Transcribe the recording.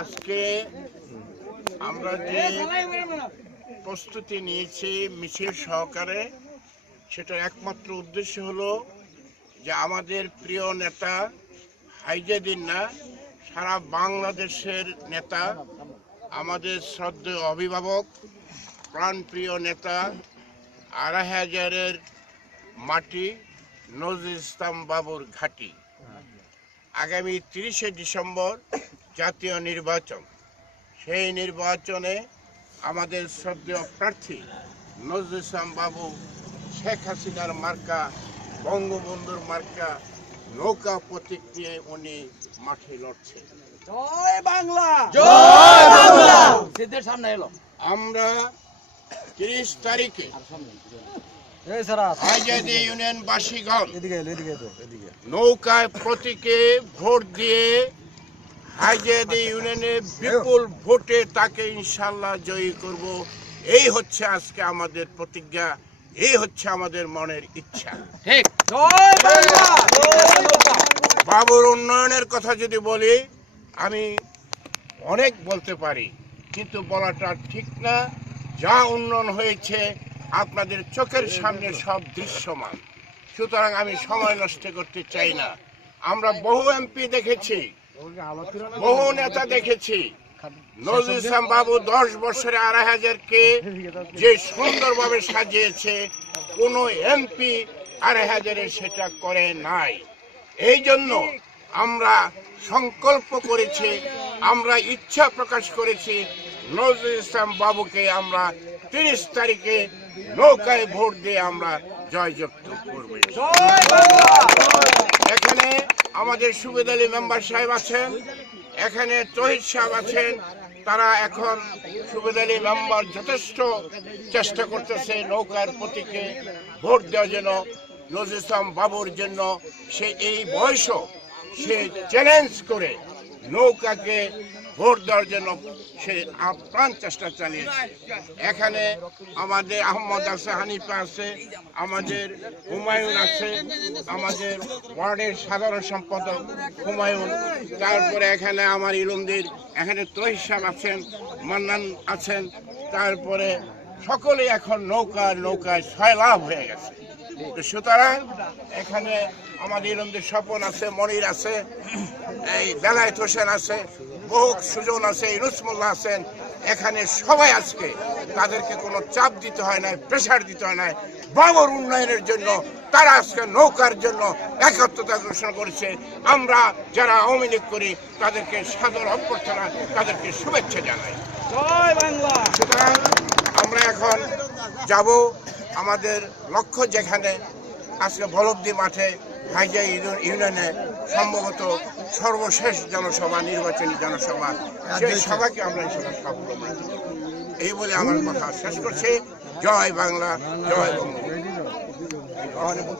আজকে আমরা যে প্রস্তুতি নিয়েছি মিছিল সহকারে, সেটার একমাত্র উদ্দেশ্য হলো যে আমাদের প্রিয় নেতা হাইজাদিন না, সারা বাংলাদেশের নেতা, আমাদের শ্রদ্ধেয় অভিভাবক, প্রাণপ্রিয় নেতা, আড়াই হাজারের মাটি নজরুল ইসলাম বাবুর ঘাঁটি। আগামী তিরিশে ডিসেম্বর জাতীয় নির্বাচন। সেই নির্বাচনে আমাদের শ্রদ্ধেয় প্রার্থী নজরুল ইসলাম বাবু শেখ হাসিনার মার্কা বঙ্গবন্ধুর মার্কা নৌকা প্রতীক নিয়ে উনি মাঠে লড়ছে জয় বাংলা! জয় বাংলা! সিদ্ধের সামনে এলো। আমরা তিরিশ তারিখে নৌকায় প্রতীকে ভোট দিয়ে হাইজাদি ইউনিয়নে বিপুল ভোটে তাকে ইনশাল্লাহ জয়ী করব। এই হচ্ছে আজকে আমাদের প্রতিজ্ঞা এই হচ্ছে আমাদের মনের ইচ্ছা। ঠিক। বাবুর উন্নয়নের কথা যদি বলি আমি অনেক বলতে পারি কিন্তু বলাটা ঠিক না। যা উন্নয়ন হয়েছে আপনাদের চোখের সামনে সব দৃশ্যমান। সুতরাং আমি সময় নষ্ট করতে চাই না। আমরা বহু এমপি দেখেছি বহু নেতা দেখেছি। নজরুল ইসলাম বাবু দশ বছরে আড়াই হাজারকে যে সুন্দরভাবে সাজিয়েছে কোনো এমপি আড়াই হাজারে সেটা করে নাই। এই জন্য আমরা সংকল্প করেছি আমরা ইচ্ছা প্রকাশ করেছি নজরুল ইসলাম বাবুকে আমরা তিরিশ তারিখে নৌকায় ভোট দিয়ে আমরা জয়যুক্ত করব। এখানে আমাদের সুবেদ আলী মেম্বার সাহেব আছেন এখানে তহিদ সাহেব আছেন তারা এখন সুবেদ আলী মেম্বার যথেষ্ট চেষ্টা করতেছে নৌকার প্রতীকে ভোট দেওয়ার জন্য নজরুল ইসলাম বাবুর জন্য। সে এই বয়সও সে চ্যালেঞ্জ করে নৌকাকে ভোট দেওয়ার জন্য সে আপ্রাণ চেষ্টা চালিয়েছে। এখানে আমাদের আহমদ আছে, হানিফা আছে, আমাদের হুমায়ুন আছে, আমাদের ওয়ার্ডের সাধারণ সম্পাদক হুমায়ুন। তারপরে এখানে আমার ইলমদির, এখানে তহিসাব আছেন, মান্নান আছেন। তারপরে সকলে এখন নৌকার নৌকায় সয়লাভ হয়ে গেছে। সুতরাং এখানে আমাদের ইলমদের স্বপন আছে, মনির আছে, এই বেলায়েত হোসেন আছে বহুত সুজন আছে, ইনুসমুল্লাহ আছেন। এখানে সবাই আজকে তাদেরকে কোনো চাপ দিতে হয় না প্রেশার দিতে হয় না বাবর উন্নয়নের জন্য, তারা আজকে নৌকার জন্য একাত্মতা ঘোষণা করেছে। আমরা যারা আওয়ামী লীগ করি, তাদেরকে সাদর অভ্যর্থনা, তাদেরকে শুভেচ্ছা জানাই। সুতরাং আমরা এখন যাব আমাদের লক্ষ্য যেখানে আজকে বলব্দি মাঠে হাইজা ইউনিয়ন- ইউনিয়নে সম্ভবত সর্বশেষ জনসভা নির্বাচনী জনসভা। সেই সভাকে আমরা ইনশাল্লাহ সফল। এই বলে আমার কথা শেষ করছে। জয় বাংলা জয় বঙ্গ।